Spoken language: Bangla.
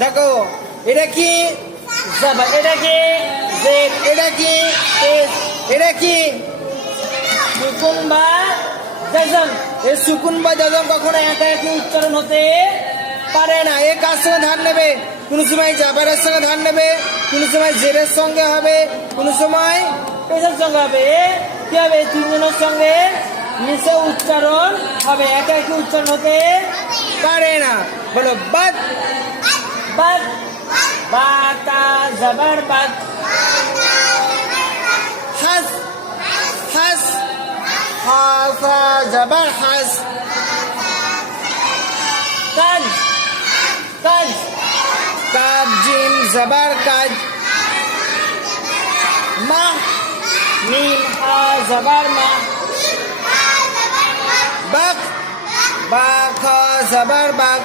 দেখো এটা কি জাবার, এটা কি জেড, এটা কি এস, এটা কি সুকুন বা জজম। এই সুকুন বা যজম কখনো একা একই উচ্চারণ হতে পারে না। এ কার সঙ্গে ধার নেবে? কোন সময় জাবারের সঙ্গে ধার নেবে, কোন সময় জেরের সঙ্গে হবে, কোন সময় পেশার সঙ্গে হবে। কি হবে? তিনজনের সঙ্গে মিশে উচ্চারণ হবে, একা একই উচ্চারণ হতে পারে না। বলো বাদ। বাদ, বাতা জাবার বাদ। হাস হাস হাফা জাবার হাস। কাজ, কাজ, কাব জিম জাবার কাজ। মা মিম হা জাবার মা। বাক বা খা জাবার বাক।